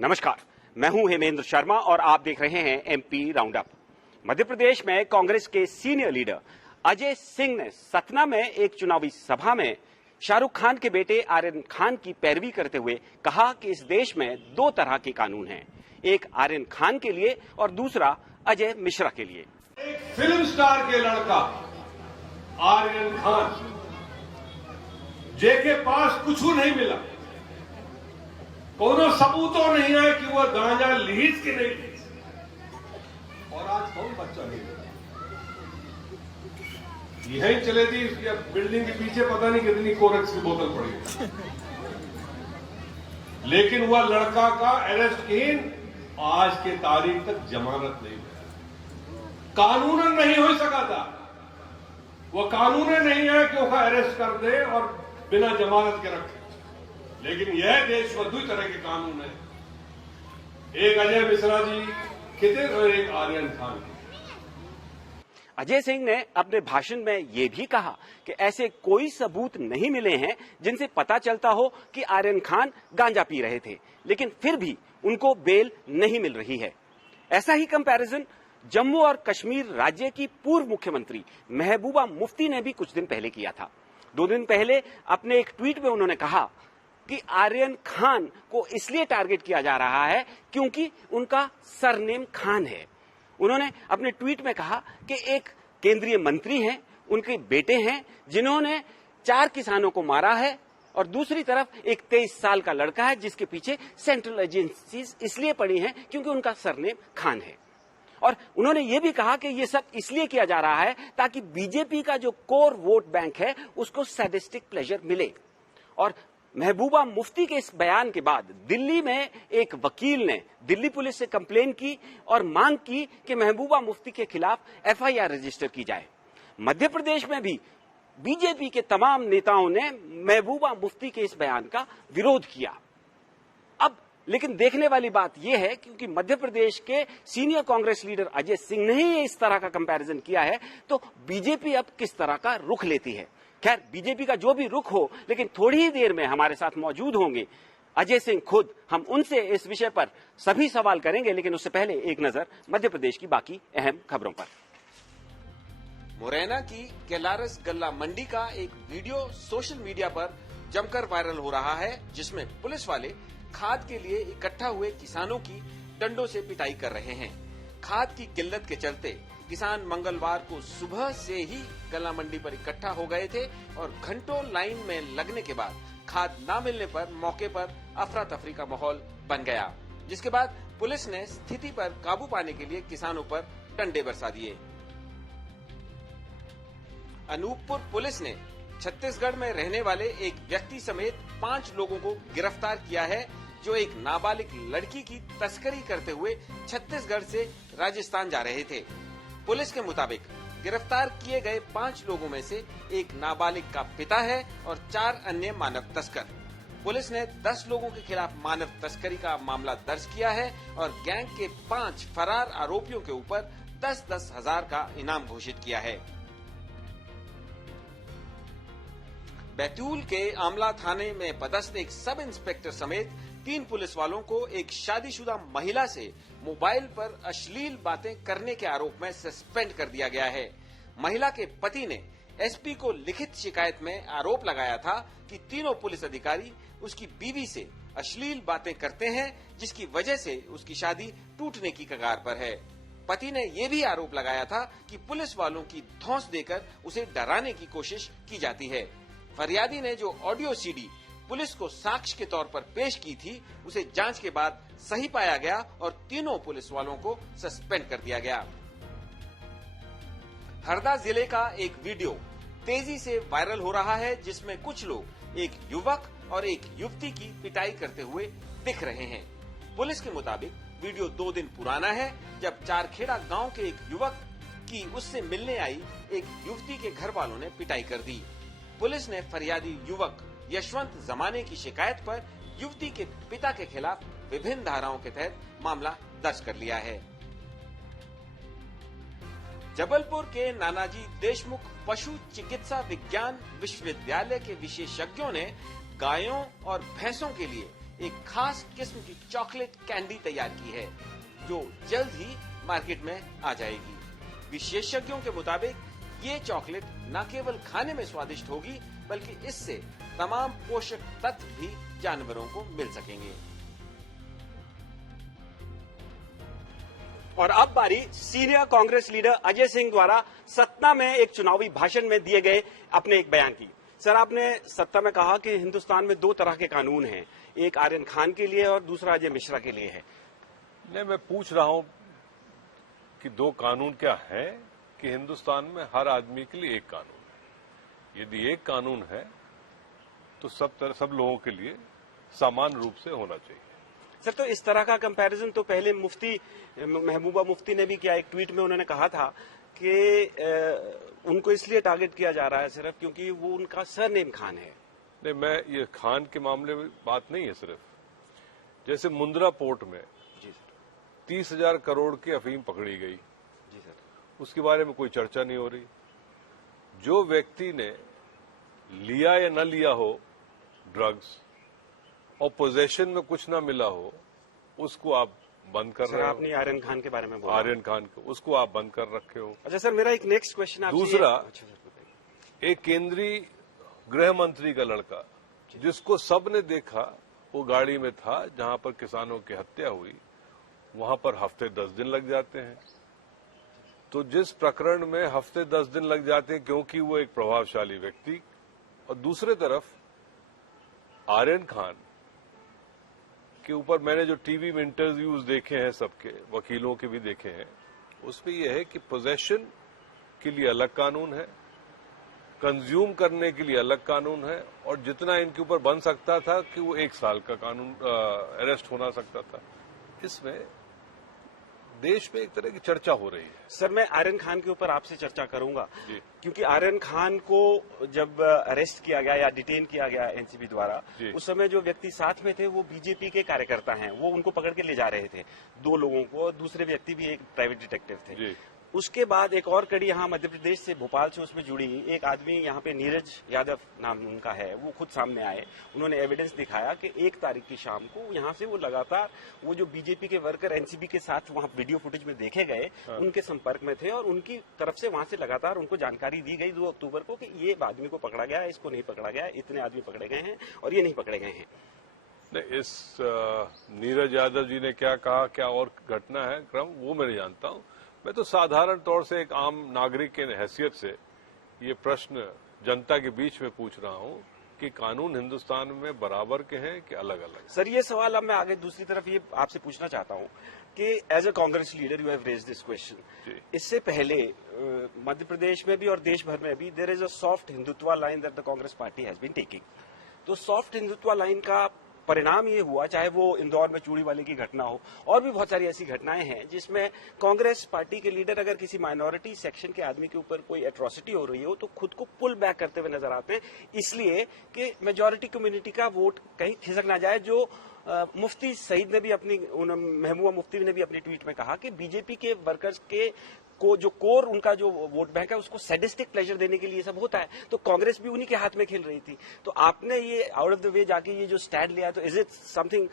नमस्कार, मैं हूं हेमेंद्र शर्मा और आप देख रहे हैं एमपी राउंडअप। मध्य प्रदेश में कांग्रेस के सीनियर लीडर अजय सिंह ने सतना में एक चुनावी सभा में शाहरुख खान के बेटे आर्यन खान की पैरवी करते हुए कहा कि इस देश में दो तरह के कानून हैं, एक आर्यन खान के लिए और दूसरा अजय मिश्रा के लिए। एक फिल्म स्टार के लड़का आर्यन खान जेके पास कुछ नहीं मिला, कोनो सबूतों नहीं है कि वह गांजा लीज के नहीं लीज, और आज कौन बच्चा नहीं मिला। यही चले थी बिल्डिंग के पीछे पता नहीं कितनी कोरेक्स की बोतल पड़ी, लेकिन वह लड़का का अरेस्ट इन आज के तारीख तक जमानत नहीं मिला। कानूनन नहीं हो सका था, वह कानून नहीं है कि उसका अरेस्ट कर दे और बिना जमानत के रखे, लेकिन यह देश में दो तरह के कानून है, एक अजय मिश्रा जी के थे और एक आर्यन खान के। अजय सिंह ने अपने भाषण में ये भी कहा कि ऐसे कोई सबूत नहीं मिले हैं जिनसे पता चलता हो कि आर्यन खान गांजा पी रहे थे, लेकिन फिर भी उनको बेल नहीं मिल रही है। ऐसा ही कंपैरिजन जम्मू और कश्मीर राज्य की पूर्व मुख्यमंत्री महबूबा मुफ्ती ने भी कुछ दिन पहले किया था। 2 दिन पहले अपने एक ट्वीट में उन्होंने कहा कि आर्यन खान को इसलिए टारगेट किया जा रहा है क्योंकि उनका सरनेम खान है। उन्होंने अपने ट्वीट में कहा कि एक केंद्रीय मंत्री हैं, उनके बेटे हैं जिन्होंने 4 किसानों को मारा है, और दूसरी तरफ एक 23 साल का लड़का है जिसके पीछे सेंट्रल एजेंसीज इसलिए पड़ी हैं क्योंकि उनका सरनेम खान है। और उन्होंने ये भी कहा कि ये सब इसलिए किया जा रहा है ताकि बीजेपी का जो कोर वोट बैंक है उसको सैडिस्टिक प्लेजर मिले। और महबूबा मुफ्ती के इस बयान के बाद दिल्ली में एक वकील ने दिल्ली पुलिस से कंप्लेन की और मांग की कि महबूबा मुफ्ती के खिलाफ एफआईआर रजिस्टर की जाए। मध्य प्रदेश में भी बीजेपी के तमाम नेताओं ने महबूबा मुफ्ती के इस बयान का विरोध किया। अब लेकिन देखने वाली बात यह है, क्योंकि मध्य प्रदेश के सीनियर कांग्रेस लीडर अजय सिंह ने ही इस तरह का कंपैरिजन किया है, तो बीजेपी अब किस तरह का रुख लेती है। खैर, बीजेपी का जो भी रुख हो, लेकिन थोड़ी ही देर में हमारे साथ मौजूद होंगे अजय सिंह खुद। हम उनसे इस विषय पर सभी सवाल करेंगे, लेकिन उससे पहले एक नजर मध्य प्रदेश की बाकी अहम खबरों पर। मुरैना की केलारस गल्ला मंडी का एक वीडियो सोशल मीडिया पर जमकर वायरल हो रहा है, जिसमें पुलिस वाले खाद के लिए इकट्ठा हुए किसानों की डंडों से पिटाई कर रहे हैं। खाद की किल्लत के चलते किसान मंगलवार को सुबह से ही गल्ला मंडी पर इकट्ठा हो गए थे और घंटों लाइन में लगने के बाद खाद न मिलने पर मौके पर अफरा तफरी का माहौल बन गया, जिसके बाद पुलिस ने स्थिति पर काबू पाने के लिए किसानों पर डंडे बरसा दिए। अनूपपुर पुलिस ने छत्तीसगढ़ में रहने वाले एक व्यक्ति समेत 5 लोगों को गिरफ्तार किया है, जो एक नाबालिग लड़की की तस्करी करते हुए छत्तीसगढ़ से राजस्थान जा रहे थे। पुलिस के मुताबिक गिरफ्तार किए गए 5 लोगों में से एक नाबालिग का पिता है और 4 अन्य मानव तस्कर। पुलिस ने 10 लोगों के खिलाफ मानव तस्करी का मामला दर्ज किया है और गैंग के 5 फरार आरोपियों के ऊपर 10-10 हजार का इनाम घोषित किया है। बैतूल के आमला थाने में पदस्थ एक सब इंस्पेक्टर समेत 3 पुलिस वालों को एक शादीशुदा महिला से मोबाइल पर अश्लील बातें करने के आरोप में सस्पेंड कर दिया गया है। महिला के पति ने एसपी को लिखित शिकायत में आरोप लगाया था कि तीनों पुलिस अधिकारी उसकी बीवी से अश्लील बातें करते हैं, जिसकी वजह से उसकी शादी टूटने की कगार पर है। पति ने यह भी आरोप लगाया था कि पुलिस वालों की धौंस देकर उसे डराने की कोशिश की जाती है। फरियादी ने जो ऑडियो सीडी पुलिस को साक्ष्य के तौर पर पेश की थी, उसे जांच के बाद सही पाया गया और तीनों पुलिस वालों को सस्पेंड कर दिया गया। हरदा जिले का एक वीडियो तेजी से वायरल हो रहा है, जिसमें कुछ लोग एक युवक और एक युवती की पिटाई करते हुए दिख रहे हैं। पुलिस के मुताबिक वीडियो 2 दिन पुराना है, जब चारखेड़ा गांव के एक युवक की उससे मिलने आई एक युवती के घर वालों ने पिटाई कर दी। पुलिस ने फरियादी युवक यशवंत जमाने की शिकायत पर युवती के पिता के खिलाफ विभिन्न धाराओं के तहत मामला दर्ज कर लिया है। जबलपुर के नानाजी देशमुख पशु चिकित्सा विज्ञान विश्वविद्यालय के विशेषज्ञों ने गायों और भैंसों के लिए एक खास किस्म की चॉकलेट कैंडी तैयार की है जो जल्द ही मार्केट में आ जाएगी। विशेषज्ञों के मुताबिक ये चॉकलेट न केवल खाने में स्वादिष्ट होगी बल्कि इससे तमाम पोषक तत्व भी जानवरों को मिल सकेंगे। और अब बारी सीनियर कांग्रेस लीडर अजय सिंह द्वारा सतना में एक चुनावी भाषण में दिए गए अपने एक बयान की। सर, आपने सत्ता में कहा कि हिंदुस्तान में दो तरह के कानून हैं, एक आर्यन खान के लिए और दूसरा अजय मिश्रा के लिए है। नहीं, मैं पूछ रहा हूं कि दो कानून क्या है कि हिंदुस्तान में हर आदमी के लिए एक कानून है। यदि एक कानून है तो सब लोगों के लिए समान रूप से होना चाहिए। सर, तो इस तरह का कंपैरिजन तो पहले मुफ्ती महबूबा मुफ्ती ने भी किया। एक ट्वीट में उन्होंने कहा था कि उनको इसलिए टारगेट किया जा रहा है सिर्फ क्योंकि वो उनका सरनेम खान है। नहीं, मैं ये खान के मामले में बात नहीं है सिर्फ। जैसे मुंद्रा पोर्ट में जी सर। 30,000 करोड़ की अफीम पकड़ी गई, जी सर। उसके बारे में कोई चर्चा नहीं हो रही। जो व्यक्ति ने लिया या न लिया हो ड्रग्स और पोजेशन में कुछ ना मिला हो, उसको आप बंद कर रहे हो। आपने आर्यन खान के बारे में बोला। आर्यन खान को, उसको आप बंद कर रखे हो। अच्छा सर, मेरा एक नेक्स्ट क्वेश्चन आपसे। दूसरा, अच्छा सर, एक केंद्रीय गृह मंत्री का लड़का जिसको सबने देखा, वो गाड़ी में था जहां पर किसानों की हत्या हुई, वहां पर हफ्ते 10 दिन लग जाते हैं। तो जिस प्रकरण में हफ्ते 10 दिन लग जाते हैं क्योंकि वो एक प्रभावशाली व्यक्ति, और दूसरे तरफ आर्यन खान के ऊपर मैंने जो टीवी में इंटरव्यूज देखे हैं, सबके वकीलों के भी देखे हैं, उसमें यह है कि पोजेशन के लिए अलग कानून है, कंज्यूम करने के लिए अलग कानून है, और जितना इनके ऊपर बन सकता था कि वो 1 साल का कानून अरेस्ट होना सकता था। इसमें देश में एक तरह की चर्चा हो रही है। सर, मैं आर्यन खान के ऊपर आपसे चर्चा करूंगा जी। क्योंकि आर्यन खान को जब अरेस्ट किया गया या डिटेन किया गया एनसीबी द्वारा, उस समय जो व्यक्ति साथ में थे वो बीजेपी के कार्यकर्ता हैं। वो उनको पकड़ के ले जा रहे थे, 2 लोगों को, दूसरे व्यक्ति भी एक प्राइवेट डिटेक्टिव थे। जी। उसके बाद एक और कड़ी यहाँ मध्य प्रदेश से, भोपाल से उसमें जुड़ी एक आदमी यहाँ पे नीरज यादव नाम उनका है, वो खुद सामने आए। उन्होंने एविडेंस दिखाया कि 1 तारीख की शाम को यहाँ से वो लगातार वो जो बीजेपी के वर्कर एनसीबी के साथ वहाँ वीडियो फुटेज में देखे गए, उनके संपर्क में थे और उनकी तरफ से वहां से लगातार उनको जानकारी दी गई 2 अक्टूबर को कि ये आदमी को पकड़ा गया, इसको नहीं पकड़ा गया, इतने आदमी पकड़े गए हैं और ये नहीं पकड़े गए हैं। नहीं, इस नीरज यादव जी ने क्या कहा, क्या और घटना है क्रम, वो मैं नहीं जानता हूं। मैं तो साधारण तौर से एक आम नागरिक के हैसियत से ये प्रश्न जनता के बीच में पूछ रहा हूं कि कानून हिंदुस्तान में बराबर के हैं कि अलग अलग? सर, ये सवाल अब मैं आगे दूसरी तरफ ये आपसे पूछना चाहता हूं कि as a Congress leader you have raised this question. इससे पहले मध्य प्रदेश में भी और देश भर में भी there is a soft Hindutva line that the Congress party has been taking. तो सॉफ्ट हिंदुत्व लाइन का परिणाम ये हुआ, चाहे वो इंदौर में चूड़ी वाले की घटना हो और भी बहुत सारी ऐसी घटनाएं हैं जिसमें कांग्रेस पार्टी के लीडर अगर किसी माइनॉरिटी सेक्शन के आदमी के ऊपर कोई एट्रोसिटी हो रही हो तो खुद को पुल बैक करते हुए नजर आते हैं, इसलिए कि मेजॉरिटी कम्युनिटी का वोट कहीं खिसक ना जाए। जो मुफ्ती सईद ने भी अपनी, महबूबा मुफ्ती ने भी अपनी ट्वीट में कहा कि बीजेपी के वर्कर्स के को जो कोर उनका जो वोट बैंक है उसको सैडिस्टिक प्लेजर देने के लिए सब होता है। तो कांग्रेस भी उन्हीं के हाथ में खेल रही थी। तो आपने ये आउट ऑफ द वे जाके ये जो स्टैंड लिया, तो is it something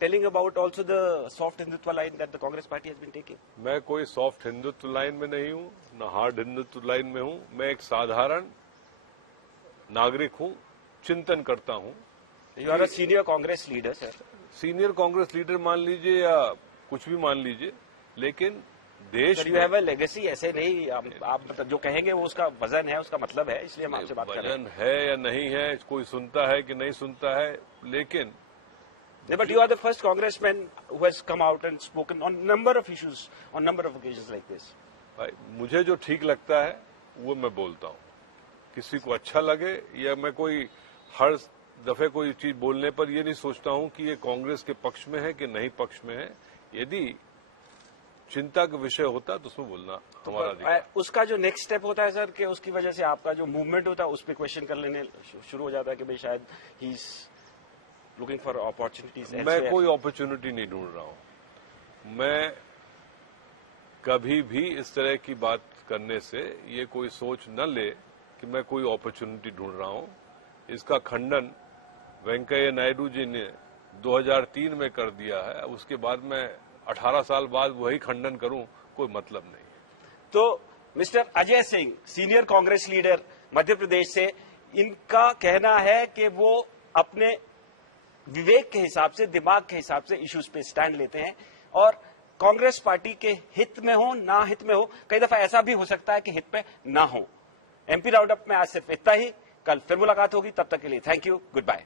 telling about also the soft Hindutva line that the Congress party has been taking? मैं कोई सॉफ्ट हिंदुत्व लाइन में नहीं हूं, न हार्ड हिंदुत्व लाइन में हूं। मैं एक साधारण नागरिक हूं, चिंतन करता हूं। You are a senior Congress leader sir. Senior Congress leader मान लीजिए या कुछ भी मान लीजिए, लेकिन देश यू हैव अ लेगेसी। ऐसे नहीं, आप जो कहेंगे वो उसका वजन है, उसका मतलब है, इसलिए हम आपसे बात कर रहे हैं। वजन है या नहीं है, कोई सुनता है कि नहीं सुनता है, लेकिन but you are the first congressman who has come out and spoken on number of issues on number of occasions like this. भाई, मुझे जो ठीक लगता है वो मैं बोलता हूँ। किसी को अच्छा लगे या मैं कोई हर दफे कोई चीज बोलने पर ये नहीं सोचता हूँ कि ये कांग्रेस के पक्ष में है कि नहीं पक्ष में है। यदि चिंता का विषय होता तो उसमें बोलना हमारा अधिकार। उसका जो नेक्स्ट स्टेप होता है सर कि उसकी वजह से आपका जो मूवमेंट होता है उस पर क्वेश्चन कर लेने शुरू हो जाता है कि भाई शायद he is looking for opportunities. मैं कोई अपॉर्चुनिटी नहीं ढूंढ रहा हूं। मैं कभी भी इस तरह की बात करने से ये कोई सोच न ले कि मैं कोई अपॉर्चुनिटी ढूंढ रहा हूं। इसका खंडन वेंकैया नायडू जी ने 2003 में कर दिया है, उसके बाद मैं 18 साल बाद वही खंडन करूं, कोई मतलब नहीं। तो mister Ajay Singh, senior Congress leader Madhya Pradesh से, इनका कहना है कि वो अपने विवेक के हिसाब से, दिमाग के हिसाब से इश्यूज पे स्टैंड लेते हैं और कांग्रेस पार्टी के हित में हो ना हित में हो, कई दफा ऐसा भी हो सकता है कि हित में ना हो। एमपी राउंडअप में आज सिर्फ इतना ही। कल फिर मुलाकात होगी, तब तक के लिए थैंक यू, गुड बाय।